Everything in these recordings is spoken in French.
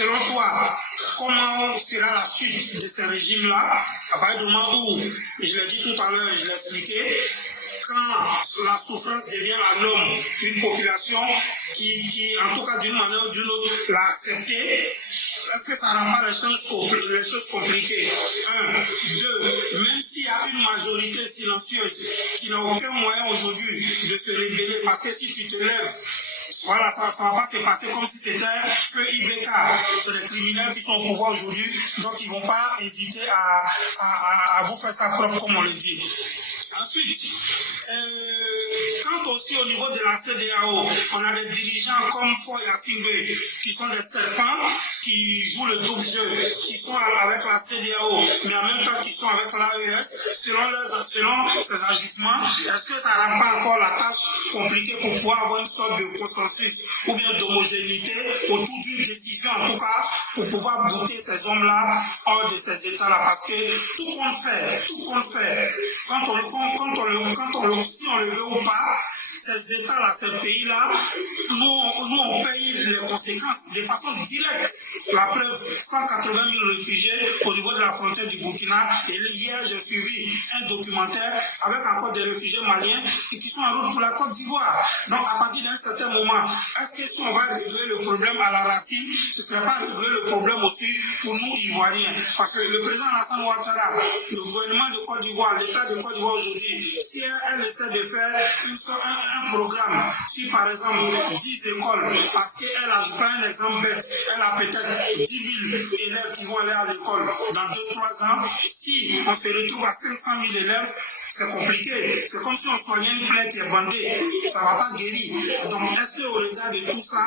selon toi, comment sera la suite de ces régimes-là, à partir du moment où, je l'ai dit tout à l'heure, je l'ai expliqué, quand la souffrance devient la norme d'une population qui, en tout cas d'une manière ou d'une autre, l'a acceptée, est-ce que ça ne rend pas les choses compliquées? Un. Deux, même s'il y a une majorité silencieuse qui n'a aucun moyen aujourd'hui de se rébeller, parce que si tu te lèves, voilà, ça ne va pas se passer comme si c'était feu IBK. C'est des criminels qui sont au pouvoir aujourd'hui, donc ils ne vont pas hésiter à vous faire ça propre, comme on le dit. Ensuite, quant aussi au niveau de la CEDEAO, on a des dirigeants comme Foy Assingbe qui sont des serpents, qui jouent le double jeu, qui sont avec la CEDEAO, mais en même temps qui sont avec l'AES, selon ces agissements. Est-ce que ça ne rend pas encore la tâche compliquée pour pouvoir avoir une sorte de consensus ou bien d'homogénéité autour d'une décision, en tout cas, pour pouvoir bouter ces hommes-là hors de ces États-là? Parce que tout compte fait, si on le veut ou pas, ces États-là, ces pays-là, nous on paye les conséquences de façon directe. La preuve, 180 000 réfugiés au niveau de la frontière du Burkina. Et hier, j'ai suivi un documentaire avec encore des réfugiés maliens qui sont en route pour la Côte d'Ivoire. Donc, à partir d'un certain moment, est-ce que si on va régler le problème à la racine, ce ne serait pas régler le problème aussi pour nous, Ivoiriens? Parce que le président Alassane Ouattara, le gouvernement de Côte d'Ivoire, l'État de Côte d'Ivoire aujourd'hui, si elle essaie de faire un programme, si par exemple 10 écoles, parce qu'elle a, je prends un exemple bête, elle a peut-être 10 000 élèves qui vont aller à l'école dans 2-3 ans, si on se retrouve à 500 000 élèves, c'est compliqué. C'est comme si on soignait une plaie qui est bandée. Ça ne va pas guérir. Donc, est-ce qu'au regard de tout ça,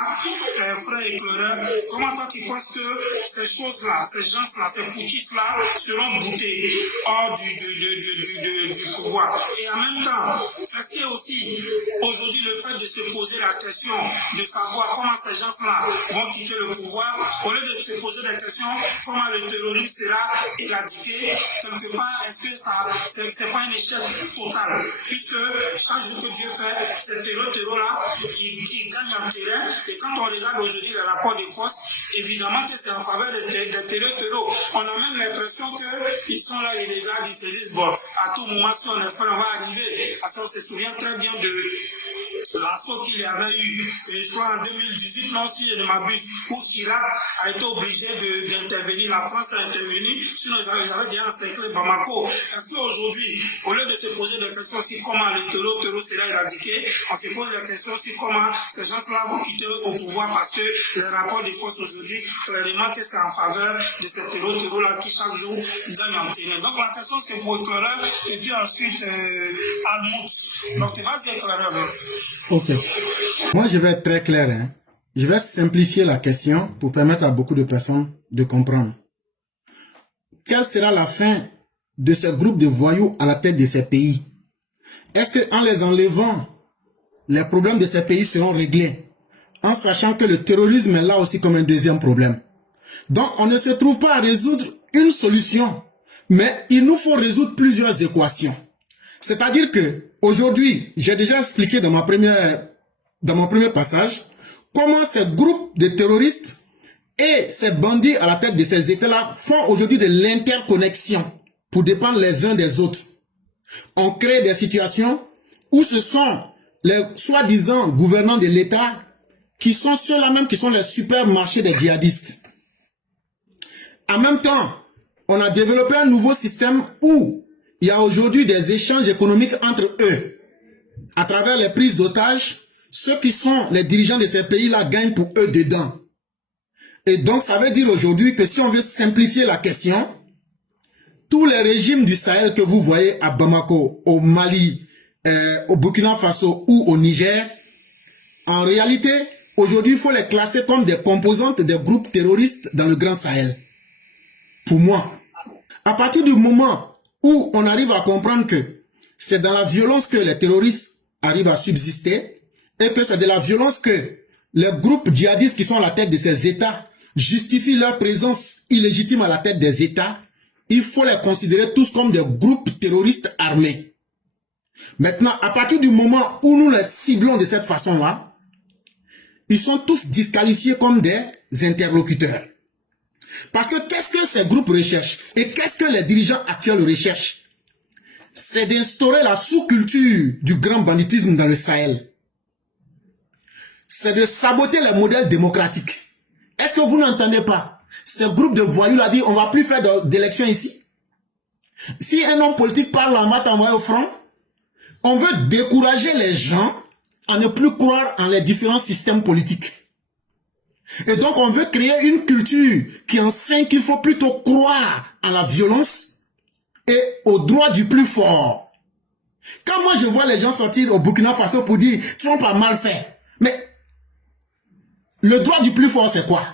frère éclaireur, comment toi tu penses que ces choses-là, ces gens-là, ces foutisses-là seront boutés hors du pouvoir? Et en même temps, est-ce que aussi, aujourd'hui, le fait de se poser la question de savoir comment ces gens-là vont quitter le pouvoir, au lieu de se poser la question comment le terrorisme sera éradiqué, quelque part, est-ce que ça, c'est pas un échec total, puisque chaque jour que Dieu fait, ces terreaux-là, ils gagnent en terrain, et quand on regarde aujourd'hui les rapports de force, évidemment que c'est en faveur des terreaux. On a même l'impression qu'ils sont là, ils regardent, ils se disent, bon, à tout moment, si on est prêt, on va arriver. Parce qu'on se souvient très bien de l'assaut qu'il y avait eu, et je crois en 2018, non, si je ne m'abuse, où Chirac a été obligé d'intervenir, la France a intervenu, sinon ils avaient déjà encerclé Bamako. Est-ce qu'aujourd'hui, au lieu de se poser des questions sur comment le terreau sera éradiqué, on se pose des questions sur comment ces gens-là vont quitter au pouvoir, parce que les rapports de force aujourd'hui, clairement que c'est en faveur de ces terreaux-là qui chaque jour gagnent en terrain. Donc la question c'est pour éclaireur, et puis ensuite Almout. Donc vas-y éclaireur. Ok. Moi, je vais être très clair. Je vais simplifier la question pour permettre à beaucoup de personnes de comprendre. Quelle sera la fin de ce groupe de voyous à la tête de ces pays? Est-ce qu'en les enlevant, les problèmes de ces pays seront réglés? En sachant que le terrorisme est là aussi comme un deuxième problème. Donc, on ne se trouve pas à résoudre une solution, mais il nous faut résoudre plusieurs équations. C'est-à-dire que aujourd'hui, j'ai déjà expliqué dans mon premier passage comment ces groupes de terroristes et ces bandits à la tête de ces États-là font aujourd'hui de l'interconnexion pour dépendre les uns des autres. On crée des situations où ce sont les soi-disant gouvernants de l'État qui sont ceux-là même qui sont les supermarchés des djihadistes. En même temps, on a développé un nouveau système où il y a aujourd'hui des échanges économiques entre eux. À travers les prises d'otages, ceux qui sont les dirigeants de ces pays-là gagnent pour eux dedans. Et donc, ça veut dire aujourd'hui que si on veut simplifier la question, tous les régimes du Sahel que vous voyez à Bamako, au Mali, au Burkina Faso ou au Niger, en réalité, aujourd'hui, il faut les classer comme des composantes des groupes terroristes dans le Grand Sahel. Pour moi, à partir du moment où on arrive à comprendre que c'est dans la violence que les terroristes arrivent à subsister et que c'est de la violence que les groupes djihadistes qui sont à la tête de ces États justifient leur présence illégitime à la tête des États, il faut les considérer tous comme des groupes terroristes armés. Maintenant, à partir du moment où nous les ciblons de cette façon-là, ils sont tous disqualifiés comme des interlocuteurs. Parce que qu'est-ce que ces groupes recherchent? Et qu'est-ce que les dirigeants actuels recherchent? C'est d'instaurer la sous-culture du grand banditisme dans le Sahel. C'est de saboter les modèles démocratiques. Est-ce que vous n'entendez pas? Ce groupe de voyous a dit on ne va plus faire d'élections ici. Si un homme politique parle en maths envoyé au front, on veut décourager les gens à ne plus croire en les différents systèmes politiques. Et donc on veut créer une culture qui enseigne qu'il faut plutôt croire à la violence et au droit du plus fort. Quand moi je vois les gens sortir au Burkina Faso pour dire Trump a mal fait, mais le droit du plus fort c'est quoi?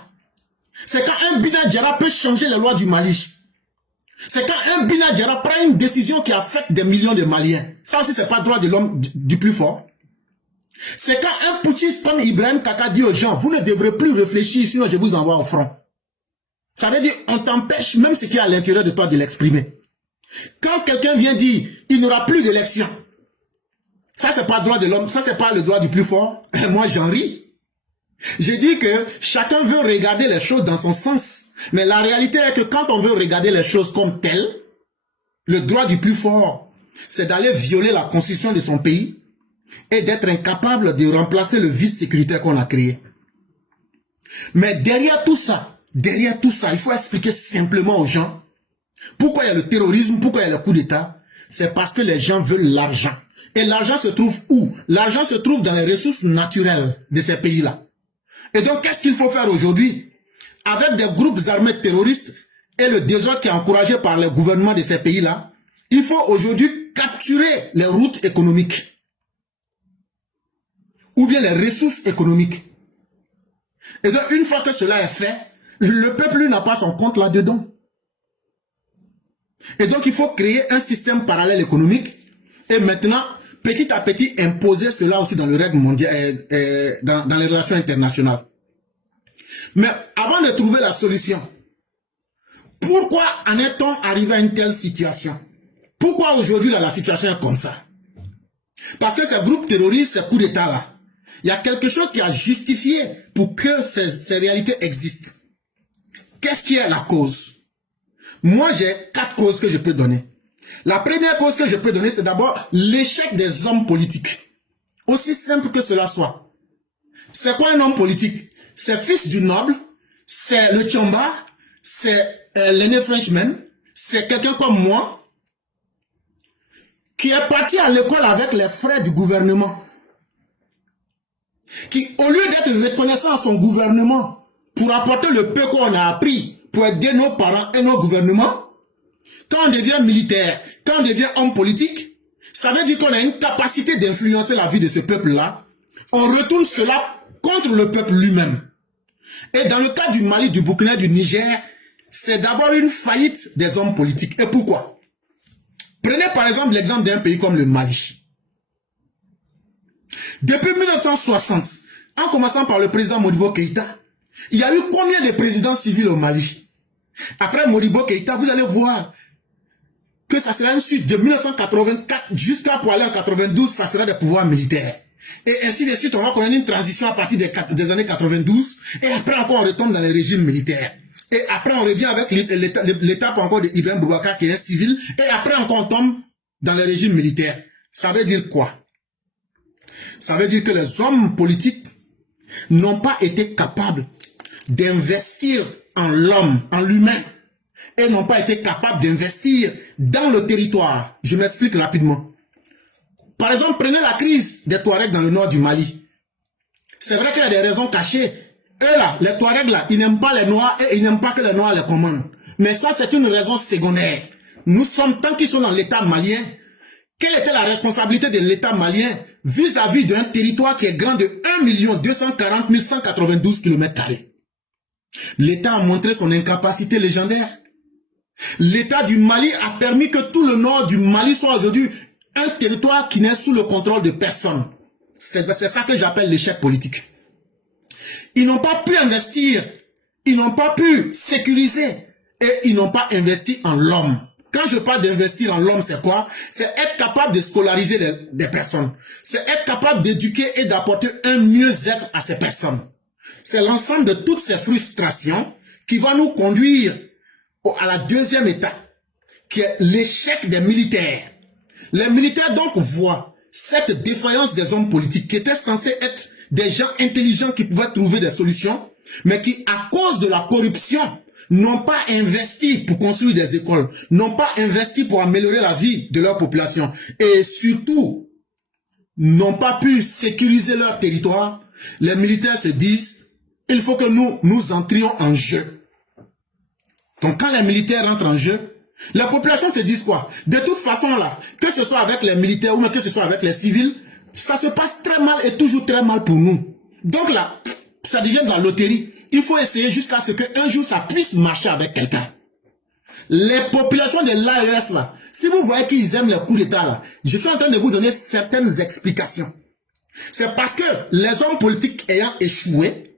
C'est quand un Bina Diarra peut changer les lois du Mali. C'est quand un Bina Diarra prend une décision qui affecte des millions de Maliens. Ça aussi c'est pas le droit de l'homme du plus fort. C'est quand un putschiste comme Ibrahim Kaka dit aux gens, vous ne devrez plus réfléchir, sinon je vous envoie au front. Ça veut dire, on t'empêche même ce qui est à l'intérieur de toi de l'exprimer. Quand quelqu'un vient dire, il n'y aura plus d'élection, ça c'est pas le droit de l'homme, ça c'est pas le droit du plus fort. Et moi j'en ris. J'ai dit que chacun veut regarder les choses dans son sens. Mais la réalité est que quand on veut regarder les choses comme telles, le droit du plus fort, c'est d'aller violer la constitution de son pays et d'être incapable de remplacer le vide sécuritaire qu'on a créé. Mais derrière tout ça, il faut expliquer simplement aux gens pourquoi il y a le terrorisme, pourquoi il y a le coup d'État. C'est parce que les gens veulent l'argent. Et l'argent se trouve où? L'argent se trouve dans les ressources naturelles de ces pays-là. Et donc, qu'est-ce qu'il faut faire aujourd'hui? Avec des groupes armés terroristes et le désordre qui est encouragé par les gouvernements de ces pays-là, il faut aujourd'hui capturer les routes économiques ou bien les ressources économiques. Et donc, une fois que cela est fait, le peuple n'a pas son compte là-dedans. Et donc, il faut créer un système parallèle économique et maintenant, petit à petit, imposer cela aussi dans le règle mondial, dans les relations internationales. Mais avant de trouver la solution, pourquoi en est-on arrivé à une telle situation? Pourquoi aujourd'hui la situation est comme ça? Parce que ces groupes terroristes, ces coups d'État là, il y a quelque chose qui a justifié pour que ces réalités existent. Qu'est-ce qui est la cause? Moi, j'ai 4 causes que je peux donner. La première cause que je peux donner, c'est d'abord l'échec des hommes politiques. Aussi simple que cela soit. C'est quoi un homme politique? C'est fils du noble, c'est le Tchamba, c'est l'aîné Frenchman, c'est quelqu'un comme moi, qui est parti à l'école avec les frères du gouvernement. Qui, au lieu d'être reconnaissant à son gouvernement, pour apporter le peu qu'on a appris, pour aider nos parents et nos gouvernements, quand on devient militaire, quand on devient homme politique, ça veut dire qu'on a une capacité d'influencer la vie de ce peuple-là. On retourne cela contre le peuple lui-même. Et dans le cas du Mali, du Burkina, du Niger, c'est d'abord une faillite des hommes politiques. Et pourquoi? Prenez par exemple l'exemple d'un pays comme le Mali. Depuis 1960, en commençant par le président Modibo Keïta, il y a eu combien de présidents civils au Mali? Après Modibo Keïta, vous allez voir que ça sera une suite de 1984 jusqu'à pour aller en 92, ça sera des pouvoirs militaires. Et ainsi de suite, on va connaître une transition à partir des années 92, et après encore on retombe dans les régimes militaires. Et après on revient avec l'étape encore de Ibrahim Boubacar qui est civil, et après encore on tombe dans les régimes militaires. Ça veut dire quoi? Ça veut dire que les hommes politiques n'ont pas été capables d'investir en l'homme, en l'humain, et n'ont pas été capables d'investir dans le territoire. Je m'explique rapidement. Par exemple, prenez la crise des Touaregs dans le nord du Mali. C'est vrai qu'il y a des raisons cachées. Eux là, les Touaregs là, ils n'aiment pas les Noirs et ils n'aiment pas que les Noirs les commandent. Mais ça, c'est une raison secondaire. Nous sommes, tant qu'ils sont dans l'État malien, quelle était la responsabilité de l'État malien vis-à-vis d'un territoire qui est grand de 1 240 192 km²? L'État a montré son incapacité légendaire. L'État du Mali a permis que tout le nord du Mali soit aujourd'hui un territoire qui n'est sous le contrôle de personne. C'est ça que j'appelle l'échec politique. Ils n'ont pas pu investir, ils n'ont pas pu sécuriser et ils n'ont pas investi en l'homme. Quand je parle d'investir en l'homme, c'est quoi? C'est être capable de scolariser des personnes. C'est être capable d'éduquer et d'apporter un mieux-être à ces personnes. C'est l'ensemble de toutes ces frustrations qui va nous conduire à la deuxième étape, qui est l'échec des militaires. Les militaires donc voient cette défaillance des hommes politiques qui étaient censés être des gens intelligents qui pouvaient trouver des solutions, mais qui, à cause de la corruption, n'ont pas investi pour construire des écoles, n'ont pas investi pour améliorer la vie de leur population et surtout n'ont pas pu sécuriser leur territoire. Les militaires se disent, il faut que nous entrions en jeu. Donc quand les militaires rentrent en jeu, la population se dit quoi? De toute façon là, que ce soit avec les militaires ou que ce soit avec les civils, ça se passe très mal et toujours très mal pour nous. Donc là, ça devient de la loterie. Il faut essayer jusqu'à ce qu'un jour ça puisse marcher avec quelqu'un. Les populations de l'AES là, si vous voyez qu'ils aiment les coups d'État là, je suis en train de vous donner certaines explications. C'est parce que les hommes politiques ayant échoué,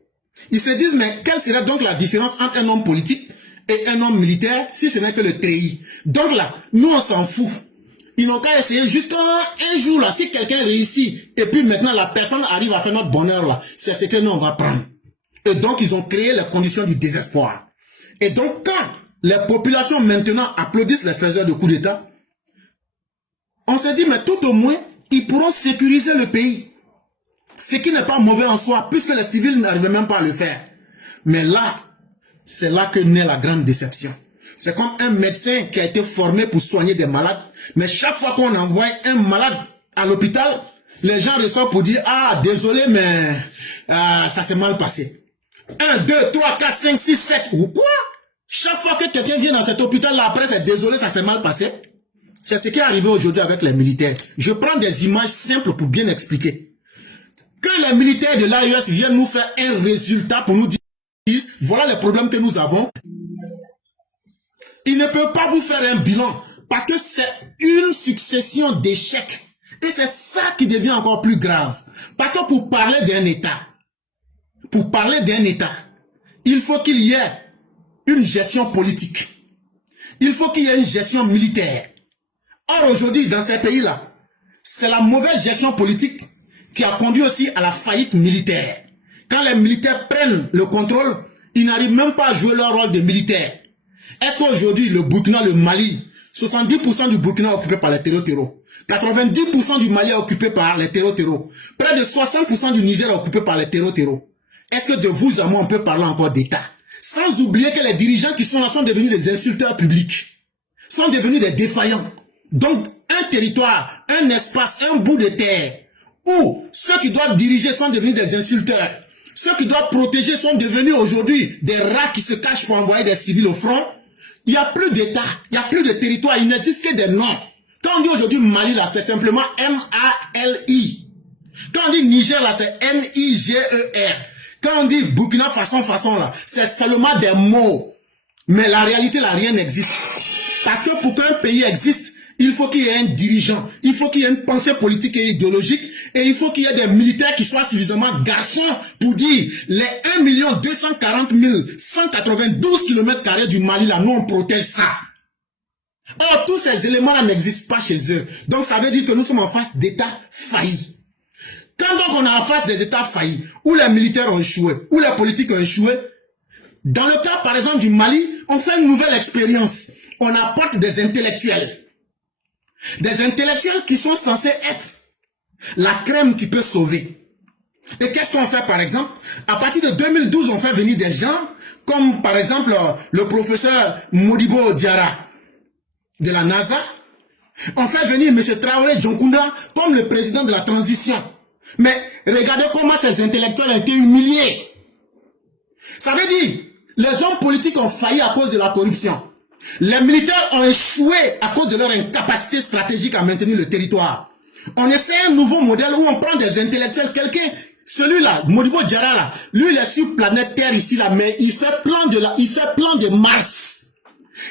ils se disent mais quelle serait donc la différence entre un homme politique et un homme militaire si ce n'est que le treillis. Donc là, nous on s'en fout. Ils n'ont qu'à essayer jusqu'à un jour là, si quelqu'un réussit et puis maintenant la personne arrive à faire notre bonheur là, c'est ce que nous on va prendre. Et donc ils ont créé les conditions du désespoir. Et donc quand les populations maintenant applaudissent les faiseurs de coups d'État, on se dit mais tout au moins ils pourront sécuriser le pays. Ce qui n'est pas mauvais en soi puisque les civils n'arrivent même pas à le faire. Mais là, c'est là que naît la grande déception. C'est comme un médecin qui a été formé pour soigner des malades. Mais chaque fois qu'on envoie un malade à l'hôpital, les gens ressortent pour dire « Ah, désolé, mais ça s'est mal passé. » 1, 2, 3, 4, 5, 6, 7. Ou quoi? Chaque fois que quelqu'un vient dans cet hôpital-là, après, c'est « Désolé, ça s'est mal passé. » C'est ce qui est arrivé aujourd'hui avec les militaires. Je prends des images simples pour bien expliquer. Que les militaires de l'AES viennent nous faire un résultat pour nous dire « Voilà les problèmes que nous avons. » Il ne peut pas vous faire un bilan parce que c'est une succession d'échecs. Et c'est ça qui devient encore plus grave. Parce que pour parler d'un État, il faut qu'il y ait une gestion politique. Il faut qu'il y ait une gestion militaire. Or aujourd'hui, dans ces pays-là, c'est la mauvaise gestion politique qui a conduit aussi à la faillite militaire. Quand les militaires prennent le contrôle, ils n'arrivent même pas à jouer leur rôle de militaire. Est-ce qu'aujourd'hui, le Burkina, le Mali, 70% du Burkina est occupé par les terreaux. 90% du Mali est occupé par les terreaux. Près de 60% du Niger est occupé par les terreaux. Est-ce que de vous à moi, on peut parler encore d'État? Sans oublier que les dirigeants qui sont là sont devenus des insulteurs publics. Sont devenus des défaillants. Donc, un territoire, un espace, un bout de terre, où ceux qui doivent diriger sont devenus des insulteurs. Ceux qui doivent protéger sont devenus aujourd'hui des rats qui se cachent pour envoyer des civils au front. Il n'y a plus d'État, il n'y a plus de territoire, il n'existe que des noms. Quand on dit aujourd'hui Mali, là, c'est simplement M-A-L-I. Quand on dit Niger, là, c'est N-I-G-E-R. Quand on dit Burkina Faso, là, c'est seulement des mots. Mais la réalité, là, rien n'existe. Parce que pour qu'un pays existe, il faut qu'il y ait un dirigeant, il faut qu'il y ait une pensée politique et idéologique, et il faut qu'il y ait des militaires qui soient suffisamment garçons pour dire les 1 240 192 km² du Mali, là, nous on protège ça. Or, tous ces éléments-là n'existent pas chez eux. Donc, ça veut dire que nous sommes en face d'États faillis. Quand donc on est en face des États faillis, où les militaires ont échoué, où les politiques ont échoué, dans le cas, par exemple, du Mali, on fait une nouvelle expérience. On apporte des intellectuels. Des intellectuels qui sont censés être la crème qui peut sauver. Et qu'est-ce qu'on fait par exemple? À partir de 2012, on fait venir des gens comme par exemple le professeur Modibo Diarra de la NASA. On fait venir M. Traoré Djonkunda comme le président de la transition. Mais regardez comment ces intellectuels ont été humiliés. Ça veut dire, les hommes politiques ont failli à cause de la corruption. Les militaires ont échoué à cause de leur incapacité stratégique à maintenir le territoire. On essaie un nouveau modèle où on prend des intellectuels, quelqu'un, celui-là, Modibo Diarra, là, lui il est sur planète Terre ici, là, mais il fait plan de Mars.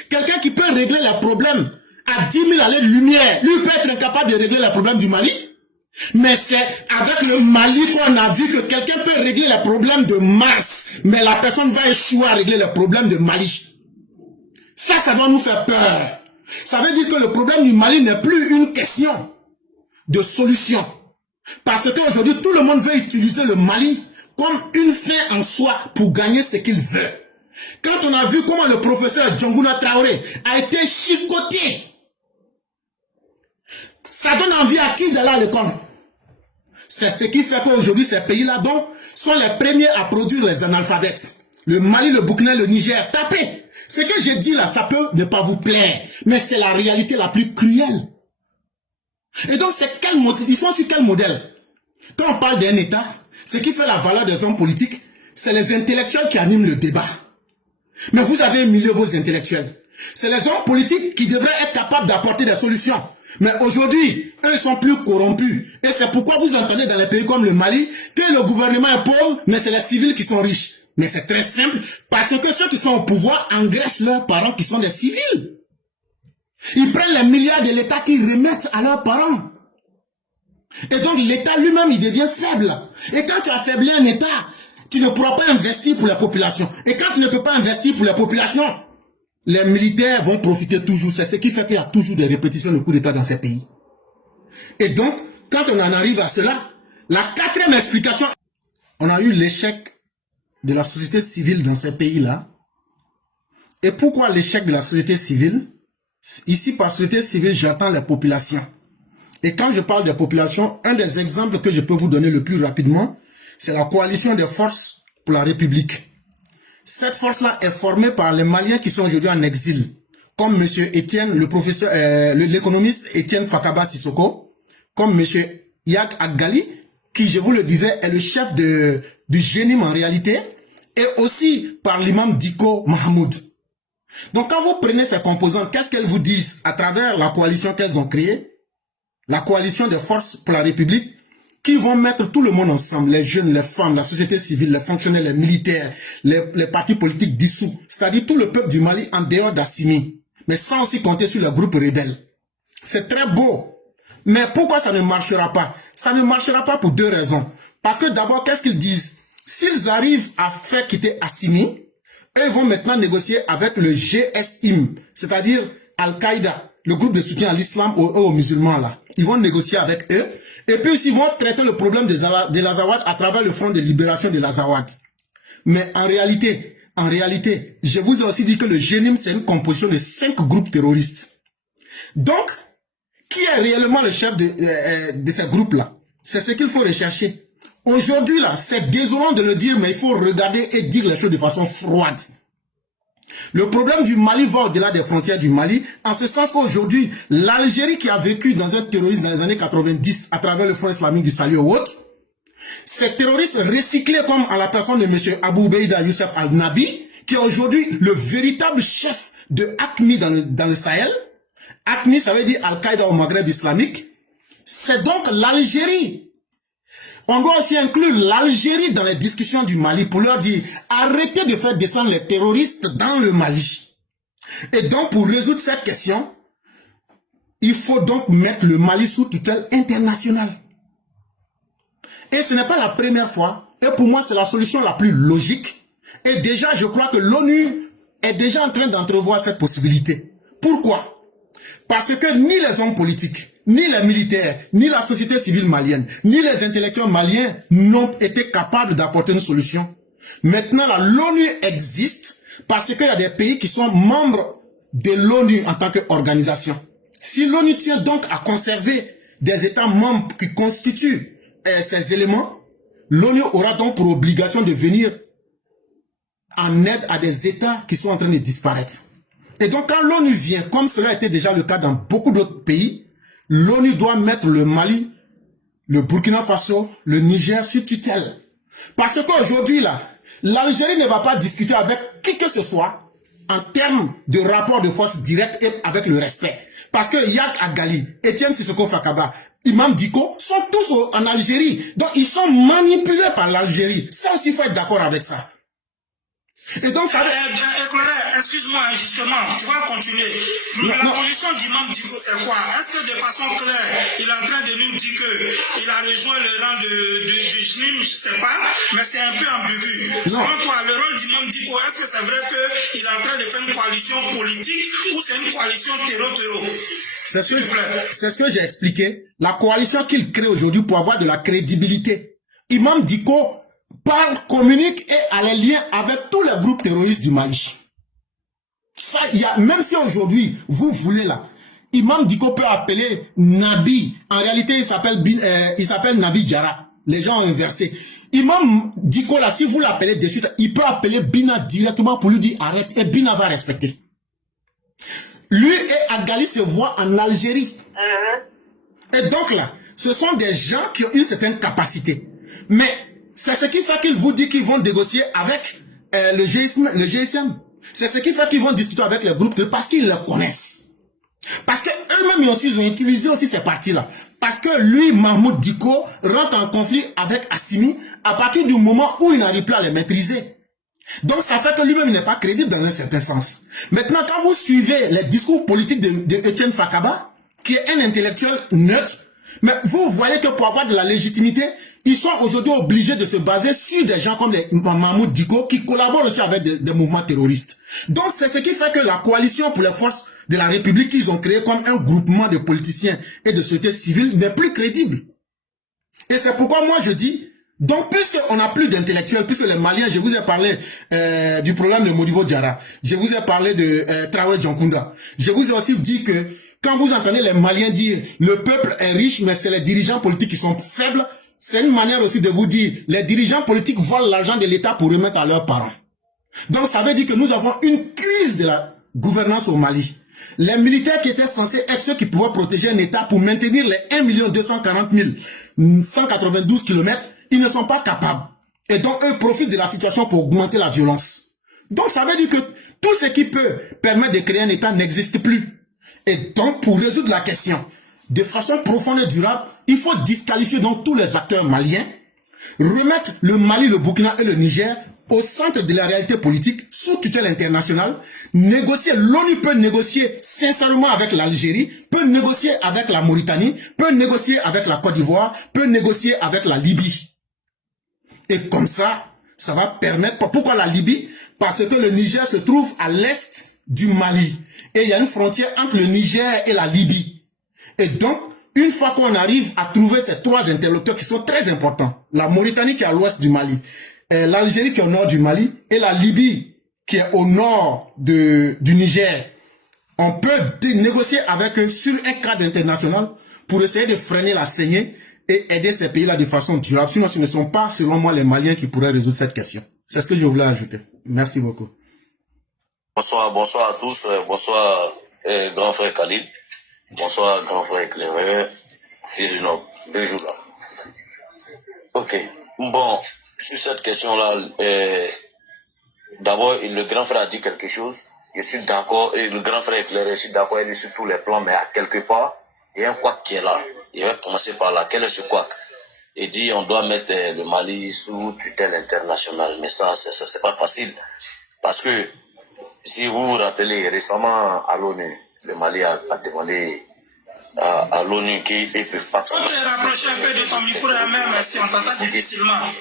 Quelqu'un qui peut régler les problèmes à 10 000 années de lumière, lui peut être incapable de régler les problèmes du Mali. Mais c'est avec le Mali qu'on a vu que quelqu'un peut régler les problèmes de Mars, mais la personne va échouer à régler les problèmes de Mali. Ça doit nous faire peur. Ça veut dire que le problème du Mali n'est plus une question de solution. Parce qu'aujourd'hui, tout le monde veut utiliser le Mali comme une fin en soi pour gagner ce qu'il veut. Quand on a vu comment le professeur Diongouna Traoré a été chicoté, ça donne envie à qui d'aller à l'école? C'est ce qui fait qu'aujourd'hui, ces pays-là donc sont les premiers à produire les analphabètes. Le Mali, le Burkina, le Niger, tapez. Ce que j'ai dit là, ça peut ne pas vous plaire, mais c'est la réalité la plus cruelle. Et donc, c'est quel modèle? Ils sont sur quel modèle? Quand on parle d'un État, ce qui fait la valeur des hommes politiques, c'est les intellectuels qui animent le débat. Mais vous avez un milieu vos intellectuels. C'est les hommes politiques qui devraient être capables d'apporter des solutions. Mais aujourd'hui, eux sont plus corrompus. Et c'est pourquoi vous entendez dans les pays comme le Mali que le gouvernement est pauvre, mais c'est les civils qui sont riches. Mais c'est très simple, parce que ceux qui sont au pouvoir engraissent leurs parents qui sont des civils. Ils prennent les milliards de l'État qu'ils remettent à leurs parents. Et donc l'État lui-même, il devient faible. Et quand tu affaiblis un État, tu ne pourras pas investir pour la population. Et quand tu ne peux pas investir pour la population, les militaires vont profiter toujours. C'est ce qui fait qu'il y a toujours des répétitions de coups d'État dans ces pays. Et donc, quand on en arrive à cela, la quatrième explication, on a eu l'échec de la société civile dans ces pays-là. Et pourquoi l'échec de la société civile? Ici, par société civile, j'entends les populations. Et quand je parle des populations, un des exemples que je peux vous donner le plus rapidement, c'est la coalition des forces pour la République. Cette force-là est formée par les Maliens qui sont aujourd'hui en exil, comme M. Étienne, le professeur, l'économiste Étienne Fakaba Sissoko, comme M. Yak Agali, qui, je vous le disais, est le chef du GENIM en réalité, et aussi par l'imam Diko Mahmoud. Donc quand vous prenez ces composantes, qu'est-ce qu'elles vous disent à travers la coalition qu'elles ont créée? La coalition des forces pour la République, qui vont mettre tout le monde ensemble, les jeunes, les femmes, la société civile, les fonctionnaires, les militaires, les partis politiques dissous, c'est-à-dire tout le peuple du Mali en dehors d'Assimi, mais sans aussi compter sur les groupes rebelles. C'est très beau, mais pourquoi ça ne marchera pas? Ça ne marchera pas pour deux raisons. Parce que d'abord, qu'est-ce qu'ils disent? S'ils arrivent à faire quitter Assimi, eux vont maintenant négocier avec le GSIM, c'est-à-dire Al-Qaïda, le groupe de soutien à l'islam aux musulmans là. Ils vont négocier avec eux. Et puis ils vont traiter le problème de l'Azawad à travers le front de libération de l'Azawad. Mais en réalité, je vous ai aussi dit que le GENIM, c'est une composition de 5 groupes terroristes. Donc, qui est réellement le chef de ces groupes-là? C'est ce qu'il faut rechercher. Aujourd'hui, là, c'est désolant de le dire, mais il faut regarder et dire les choses de façon froide. Le problème du Mali va au-delà des frontières du Mali, en ce sens qu'aujourd'hui, l'Algérie qui a vécu dans un terrorisme dans les années 90 à travers le Front islamique du Sahel ou autre, ces terroristes recyclés comme à la personne de M. Abou Beida Youssef Al-Nabi, qui est aujourd'hui le véritable chef de AQMI dans le Sahel. AQMI, ça veut dire Al-Qaïda au Maghreb islamique. C'est donc l'Algérie. On doit aussi inclure l'Algérie dans les discussions du Mali pour leur dire arrêtez de faire descendre les terroristes dans le Mali. Et donc pour résoudre cette question, il faut donc mettre le Mali sous tutelle internationale. Et ce n'est pas la première fois. Et pour moi, c'est la solution la plus logique. Et déjà, je crois que l'ONU est déjà en train d'entrevoir cette possibilité. Pourquoi? Parce que ni les hommes politiques, ni les militaires, ni la société civile malienne, ni les intellectuels maliens n'ont été capables d'apporter une solution. Maintenant, l'ONU existe parce qu'il y a des pays qui sont membres de l'ONU en tant qu'organisation. Si l'ONU tient donc à conserver des États membres qui constituent ces éléments, l'ONU aura donc pour obligation de venir en aide à des États qui sont en train de disparaître. Et donc quand l'ONU vient, comme cela a été déjà le cas dans beaucoup d'autres pays, l'ONU doit mettre le Mali, le Burkina Faso, le Niger sur tutelle. Parce qu'aujourd'hui, là, l'Algérie ne va pas discuter avec qui que ce soit en termes de rapport de force direct et avec le respect. Parce que Yak Agali, Étienne Sissoko Fakaba, Imam Diko sont tous en Algérie. Donc ils sont manipulés par l'Algérie. Ça aussi, il faut être d'accord avec ça. Et donc ça... Excuse-moi, justement, tu vas continuer. La position d'Imam Diko, c'est quoi? Est-ce que de façon claire, il est en train de nous dire qu'il a rejoint le rang du JNIM, je ne sais pas, mais c'est un peu ambigu. Selon toi, le rôle d'Imam Diko, est-ce que c'est vrai qu'il est en train de faire une coalition politique ou c'est une coalition terreau-terreau? C'est ce que j'ai expliqué. La coalition qu'il crée aujourd'hui pour avoir de la crédibilité. Imam Diko parle, communique et a les liens avec tous les groupes terroristes du Mali. Ça, même si aujourd'hui, vous voulez là, Imam Diko peut appeler Nabi. En réalité, il s'appelle Nabi Diarra. Les gens ont inversé. Imam Diko là, si vous l'appelez de suite, il peut appeler Bina directement pour lui dire arrête. Et Bina va respecter. Lui et Agali se voient en Algérie. Et donc là, ce sont des gens qui ont une certaine capacité. Mais c'est ce qui fait qu'ils vous disent qu'ils vont négocier avec le GSM. C'est ce qui fait qu'ils vont discuter avec les groupes parce qu'ils le connaissent. Parce qu'eux-mêmes ils ont utilisé aussi ces parties-là. Parce que lui, Mahmoud Diko, rentre en conflit avec Assimi à partir du moment où il n'arrive plus à les maîtriser. Donc ça fait que lui-même n'est pas crédible dans un certain sens. Maintenant, quand vous suivez les discours politiques de Etienne Fakaba, qui est un intellectuel neutre, mais vous voyez que pour avoir de la légitimité, ils sont aujourd'hui obligés de se baser sur des gens comme les Mahmoud Diko qui collaborent aussi avec des mouvements terroristes. Donc c'est ce qui fait que la coalition pour les forces de la République qu'ils ont créé comme un groupement de politiciens et de société civile n'est plus crédible. Et c'est pourquoi moi je dis, donc puisqu'on n'a plus d'intellectuels, puisque les Maliens, je vous ai parlé du problème de Modibo Diarra, je vous ai parlé de Traoré Dionkunda, je vous ai aussi dit que quand vous entendez les Maliens dire le peuple est riche mais c'est les dirigeants politiques qui sont faibles, c'est une manière aussi de vous dire les dirigeants politiques volent l'argent de l'État pour remettre à leurs parents. Donc ça veut dire que nous avons une crise de la gouvernance au Mali. Les militaires qui étaient censés être ceux qui pouvaient protéger un État pour maintenir les 1 240 192 km, ils ne sont pas capables. Et donc, eux profitent de la situation pour augmenter la violence. Donc, ça veut dire que tout ce qui peut permettre de créer un État n'existe plus. Et donc, pour résoudre la question de façon profonde et durable, il faut disqualifier donc tous les acteurs maliens, remettre le Mali, le Burkina et le Niger au centre de la réalité politique, sous tutelle internationale, négocier, l'ONU peut négocier sincèrement avec l'Algérie, peut négocier avec la Mauritanie, peut négocier avec la Côte d'Ivoire, peut négocier avec la Libye. Et comme ça, ça va permettre, pourquoi la Libye? Parce que le Niger se trouve à l'est du Mali. Et il y a une frontière entre le Niger et la Libye. Et donc, une fois qu'on arrive à trouver ces trois interlocuteurs qui sont très importants, la Mauritanie qui est à l'ouest du Mali, l'Algérie qui est au nord du Mali et la Libye qui est au nord du Niger, on peut négocier avec eux sur un cadre international pour essayer de freiner la saignée et aider ces pays-là de façon durable. Sinon, ce ne sont pas, selon moi, les Maliens qui pourraient résoudre cette question. C'est ce que je voulais ajouter. Merci beaucoup. Bonsoir à tous. Bonsoir, grand frère Khalil. Bonsoir, grand frère éclaireur. Fils du Nord. 2 jours là. Ok. Bon. Sur cette question-là, d'abord, le grand frère a dit quelque chose. Je suis d'accord, et le grand frère éclairé, je suis d'accord, il est sur tous les plans, mais à quelque part, il y a un couac qui est là. Il va commencer par là. Quel est ce couac? Il dit on doit mettre le Mali sous tutelle internationale. Mais ça, c'est pas facile. Parce que, si vous vous rappelez, récemment à l'ONU, le Mali a demandé à l'ONU qu'ils ne peuvent pas... On peut rapprocher un peu de ton micro même si on t'entend difficilement.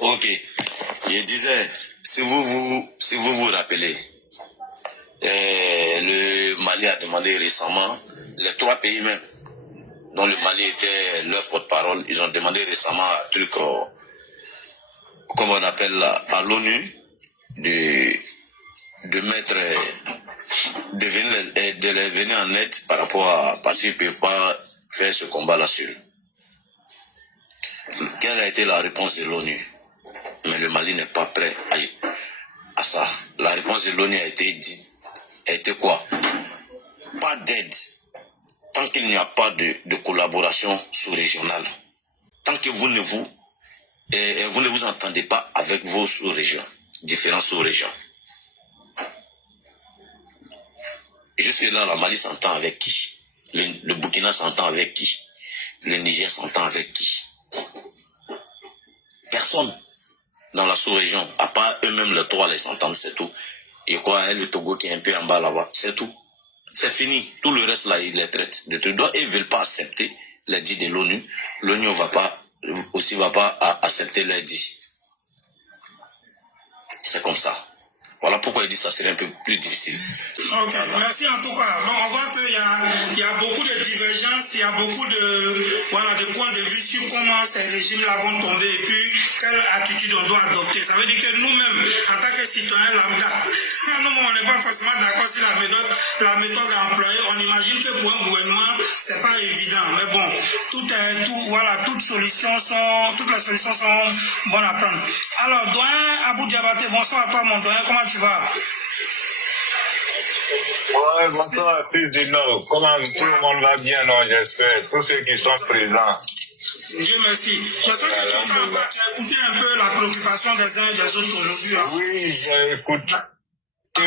Ok. Je disais, si vous vous rappelez, le Mali a demandé récemment, les 3 pays même, dont le Mali était leur porte-parole, ils ont demandé récemment un truc, comme on appelle à l'ONU, de mettre, de les venir en aide par rapport à, parce qu'ils ne peuvent pas faire ce combat-là seuls. Quelle a été la réponse de l'ONU? Mais le Mali n'est pas prêt à ça. La réponse de l'ONU a été quoi? Pas d'aide. Tant qu'il n'y a pas de collaboration sous-régionale. Tant que vous ne vous entendez pas avec vos sous-régions, différentes sous-régions. Jusque-là, la Mali s'entend avec qui? Le Burkina s'entend avec qui? Le Niger s'entend avec qui? Personne dans la sous-région, à part eux-mêmes les 3 les s'entendent, c'est tout. Et quoi, le Togo qui est un peu en bas là-bas, c'est tout. C'est fini. Tout le reste là, ils les traitent de tout. Ils ne veulent pas accepter les dits de l'ONU. L'ONU va pas accepter les dits. C'est comme ça. Voilà pourquoi il dit que ça serait un peu plus difficile. Ok, merci en tout cas. Donc on voit qu'il y a beaucoup de divergences, il y a beaucoup de points de vue sur comment ces régimes-là vont tomber et puis quelle attitude on doit adopter. Ça veut dire que nous-mêmes, en tant que citoyens lambda, nous on n'est pas forcément d'accord sur la méthode employée. On imagine que pour un gouvernement, c'est pas évident. Mais bon, toutes les solutions sont bonnes à prendre. Alors, doyen Abou Diabaté, bonsoir à toi mon doyen, comment tu vas? Ouais, bonsoir, fils du Nord. Comment tout le monde va bien, non, j'espère. Tous ceux qui sont présents. Dieu merci. Je sais que tu as écouté un peu la préoccupation des uns et des autres aujourd'hui. Hein? Oui, j'ai écouté.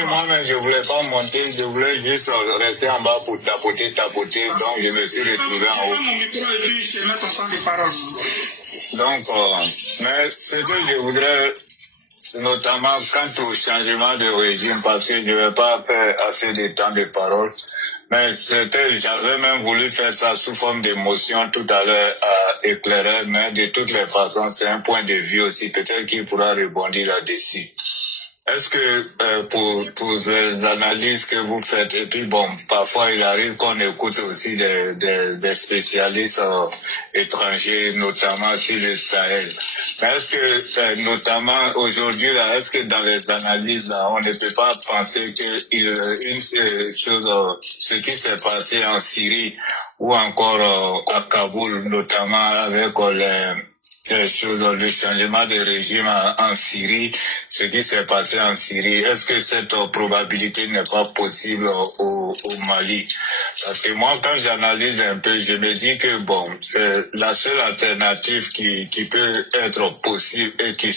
Moi-même, je ne voulais pas monter, je voulais juste rester en bas pour tapoter. Donc, je me suis retrouvé en haut. Mon micro et puis je te mets ton temps de parole. Donc, mais ce que je voudrais, notamment quant au changement de régime, parce que je ne vais pas faire assez de temps de parole, mais j'avais même voulu faire ça sous forme d'émotion tout à l'heure à éclairer, mais de toutes les façons, c'est un point de vue aussi, peut-être qu'il pourra rebondir là-dessus. Est-ce que pour les analyses que vous faites, et puis bon, parfois il arrive qu'on écoute aussi des spécialistes étrangers, notamment sur le Sahel. Est-ce que notamment aujourd'hui là, est-ce que dans les analyses là, on ne peut pas penser que ce qui s'est passé en Syrie ou encore à Kaboul, notamment avec le changement de régime en Syrie, ce qui s'est passé en Syrie, est-ce que cette probabilité n'est pas possible au Mali? Parce que moi, quand j'analyse un peu, je me dis que bon, c'est la seule alternative qui peut être possible et qui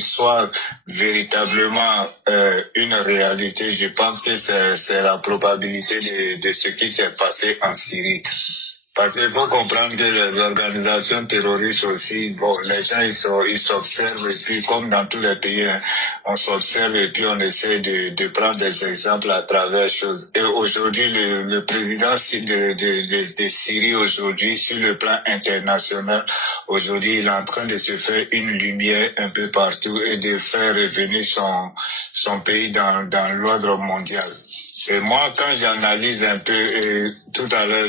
soit véritablement une réalité. Je pense que c'est la probabilité de ce qui s'est passé en Syrie. Parce qu'il faut comprendre que les organisations terroristes aussi, bon, les gens, ils s'observent et puis, comme dans tous les pays, on s'observe et puis on essaie de prendre des exemples à travers choses. Et aujourd'hui, le président de Syrie aujourd'hui, sur le plan international, aujourd'hui, il est en train de se faire une lumière un peu partout et de faire revenir son pays dans l'ordre mondial. Et moi, quand j'analyse un peu, tout à l'heure,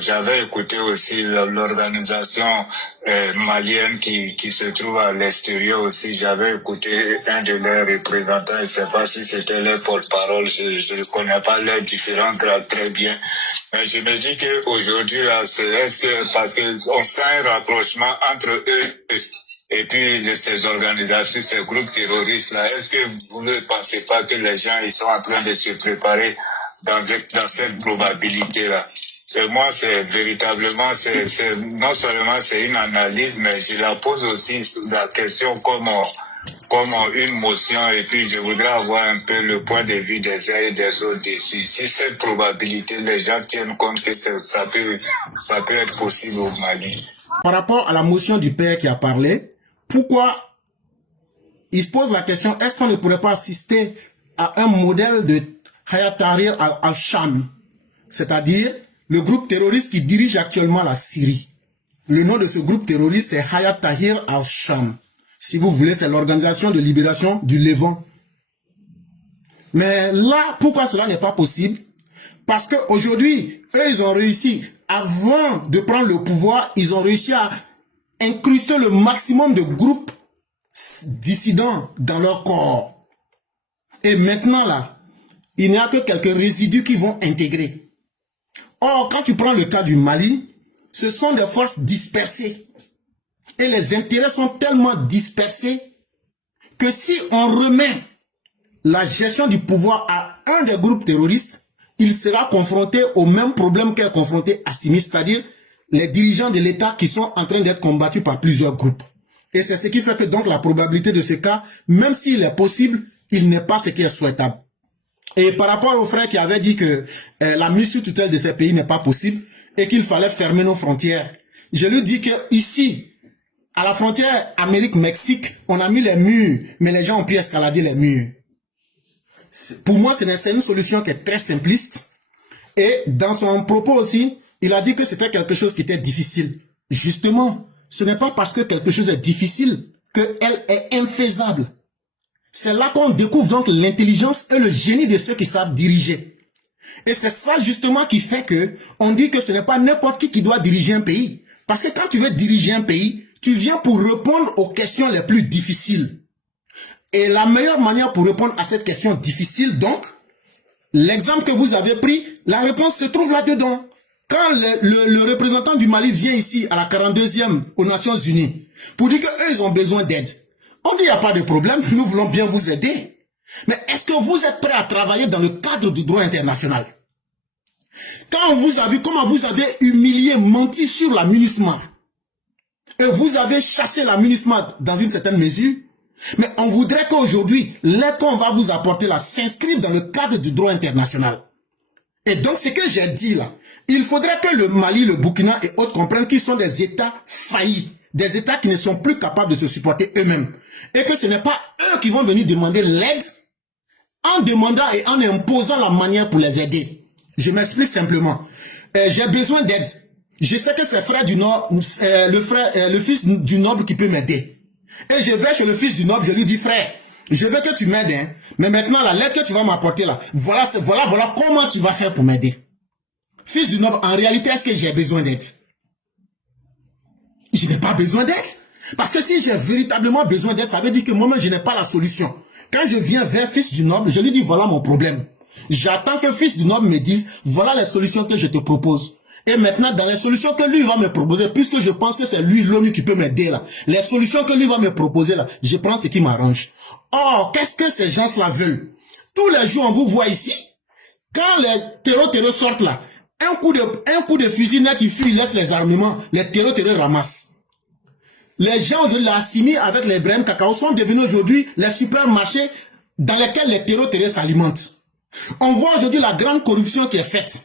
j'avais écouté aussi l'organisation malienne qui se trouve à l'extérieur aussi. J'avais écouté un de leurs représentants, je ne sais pas si c'était leur porte-parole, je ne connais pas leurs différents grades très bien. Mais je me dis qu'aujourd'hui, là, parce qu'on sent un rapprochement entre eux et puis ces organisations, ces groupes terroristes-là, est-ce que vous ne pensez pas que les gens ils sont en train de se préparer dans cette probabilité-là? Et moi, c'est véritablement, non seulement c'est une analyse, mais je la pose aussi la question comme une motion, et puis je voudrais avoir un peu le point de vue des uns et des autres dessus. Si cette probabilité, les gens tiennent compte que ça peut être possible au Mali. Par rapport à la motion du père qui a parlé, pourquoi il se pose la question, est-ce qu'on ne pourrait pas assister à un modèle de Hayat Tahrir al-Sham, c'est-à-dire le groupe terroriste qui dirige actuellement la Syrie. Le nom de ce groupe terroriste, c'est Hayat Tahrir al-Sham. Si vous voulez, c'est l'organisation de libération du Levant. Mais là, pourquoi cela n'est pas possible? Parce qu'aujourd'hui, eux, ils ont réussi, avant de prendre le pouvoir, ils ont réussi à incruster le maximum de groupes dissidents dans leur corps. Et maintenant, là, il n'y a que quelques résidus qui vont intégrer. Or, quand tu prends le cas du Mali, ce sont des forces dispersées. Et les intérêts sont tellement dispersés que si on remet la gestion du pouvoir à un des groupes terroristes, il sera confronté au même problème qu'est confronté Assimi, c'est-à-dire les dirigeants de l'État qui sont en train d'être combattus par plusieurs groupes. Et c'est ce qui fait que donc la probabilité de ce cas, même s'il est possible, il n'est pas ce qui est souhaitable. Et par rapport au frère qui avait dit que la mise sous tutelle de ces pays n'est pas possible et qu'il fallait fermer nos frontières, je lui dis que ici, à la frontière Amérique-Mexique, on a mis les murs, mais les gens ont pu escalader les murs. Pour moi, c'est une solution qui est très simpliste. Et dans son propos aussi, il a dit que c'était quelque chose qui était difficile. Justement, ce n'est pas parce que quelque chose est difficile qu'elle est infaisable. C'est là qu'on découvre donc l'intelligence et le génie de ceux qui savent diriger. Et c'est ça justement qui fait que on dit que ce n'est pas n'importe qui doit diriger un pays. Parce que quand tu veux diriger un pays, tu viens pour répondre aux questions les plus difficiles. Et la meilleure manière pour répondre à cette question difficile, donc, l'exemple que vous avez pris, la réponse se trouve là-dedans. Quand le représentant du Mali vient ici à la 42e aux Nations Unies pour dire qu'eux, ils ont besoin d'aide, on dit il n'y a pas de problème, nous voulons bien vous aider. Mais est-ce que vous êtes prêt à travailler dans le cadre du droit international? Quand on vous a vu comment vous avez humilié, menti sur la MINUSMA, et vous avez chassé la MINUSMA dans une certaine mesure, mais on voudrait qu'aujourd'hui, l'aide qu'on va vous apporter là s'inscrive dans le cadre du droit international. Et donc, ce que j'ai dit là, il faudrait que le Mali, le Burkina et autres comprennent qu'ils sont des États faillis, des États qui ne sont plus capables de se supporter eux-mêmes. Et que ce n'est pas eux qui vont venir demander l'aide en demandant et en imposant la manière pour les aider. Je m'explique simplement. J'ai besoin d'aide. Je sais que c'est frère du Nord, le fils du noble qui peut m'aider. Et je vais chez le fils du noble, je lui dis, frère, je veux que tu m'aides, hein, mais maintenant la lettre que tu vas m'apporter là, voilà comment tu vas faire pour m'aider. Fils du noble, en réalité, est-ce que j'ai besoin d'aide? Je n'ai pas besoin d'aide. Parce que si j'ai véritablement besoin d'aide, ça veut dire que moi-même, je n'ai pas la solution. Quand je viens vers fils du noble, je lui dis, voilà mon problème. J'attends que fils du noble me dise, voilà les solutions que je te propose. Et maintenant, dans les solutions que lui va me proposer, puisque je pense que c'est lui, l'homme qui peut m'aider là, les solutions que lui va me proposer là, je prends ce qui m'arrange. Or, qu'est-ce que ces gens-là veulent? Tous les jours, on vous voit ici, quand les terreaux sortent là, un coup de fusil net, ils laissent les armements, les terreaux ramassent. Les gens aujourd'hui, la CIMI avec les brèmes cacao sont devenus aujourd'hui les supermarchés dans lesquels les terreaux s'alimentent. On voit aujourd'hui la grande corruption qui est faite.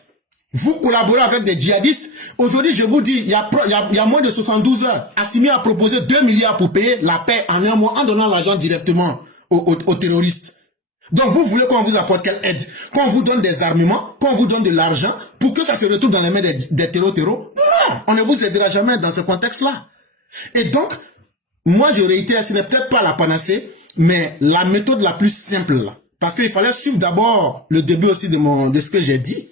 Vous collaborez avec des djihadistes. Aujourd'hui, je vous dis, il y a moins de 72 heures, Assimi a proposé 2 milliards pour payer la paix en un mois en donnant l'argent directement aux terroristes. Donc vous voulez qu'on vous apporte quelle aide? Qu'on vous donne des armements, qu'on vous donne de l'argent pour que ça se retrouve dans les mains des terreaux? Non, on ne vous aidera jamais dans ce contexte-là. Et donc, moi je réitère, ce n'est peut-être pas la panacée, mais la méthode la plus simple là. Parce qu'il fallait suivre d'abord le début aussi de ce que j'ai dit.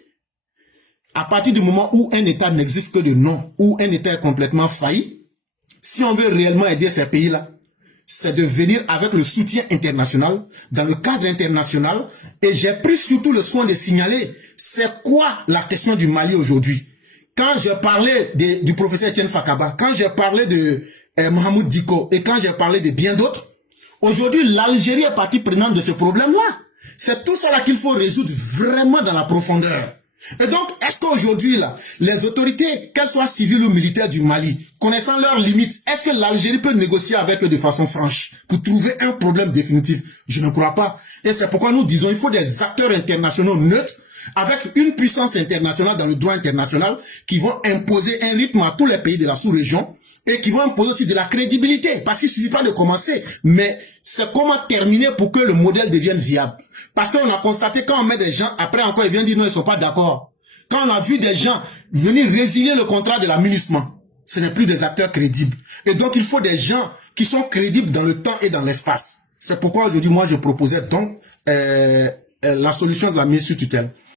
À partir du moment où un État n'existe que de nom, où un État est complètement failli, si on veut réellement aider ces pays-là, c'est de venir avec le soutien international, dans le cadre international, et j'ai pris surtout le soin de signaler, c'est quoi la question du Mali aujourd'hui. Quand je parlais du professeur Etienne Fakaba, quand j'ai parlé de Mohamed Diko, et quand j'ai parlé de bien d'autres, aujourd'hui l'Algérie est partie prenante de ce problème-là. C'est tout ça là qu'il faut résoudre vraiment dans la profondeur. Et donc, est-ce qu'aujourd'hui, là, les autorités, qu'elles soient civiles ou militaires du Mali, connaissant leurs limites, est-ce que l'Algérie peut négocier avec eux de façon franche pour trouver un problème définitif? Je ne crois pas. Et c'est pourquoi nous disons il faut des acteurs internationaux neutres, avec une puissance internationale dans le droit international, qui vont imposer un rythme à tous les pays de la sous-région, et qui vont imposer aussi de la crédibilité, parce qu'il ne suffit pas de commencer, mais c'est comment terminer pour que le modèle devienne viable. Parce qu'on a constaté quand on met des gens, après encore ils viennent dire non, ils ne sont pas d'accord. Quand on a vu des gens venir résilier le contrat de la MINUSMA, ce n'est plus des acteurs crédibles. Et donc il faut des gens qui sont crédibles dans le temps et dans l'espace. C'est pourquoi aujourd'hui moi je proposais donc la solution de la mise sous tutelle.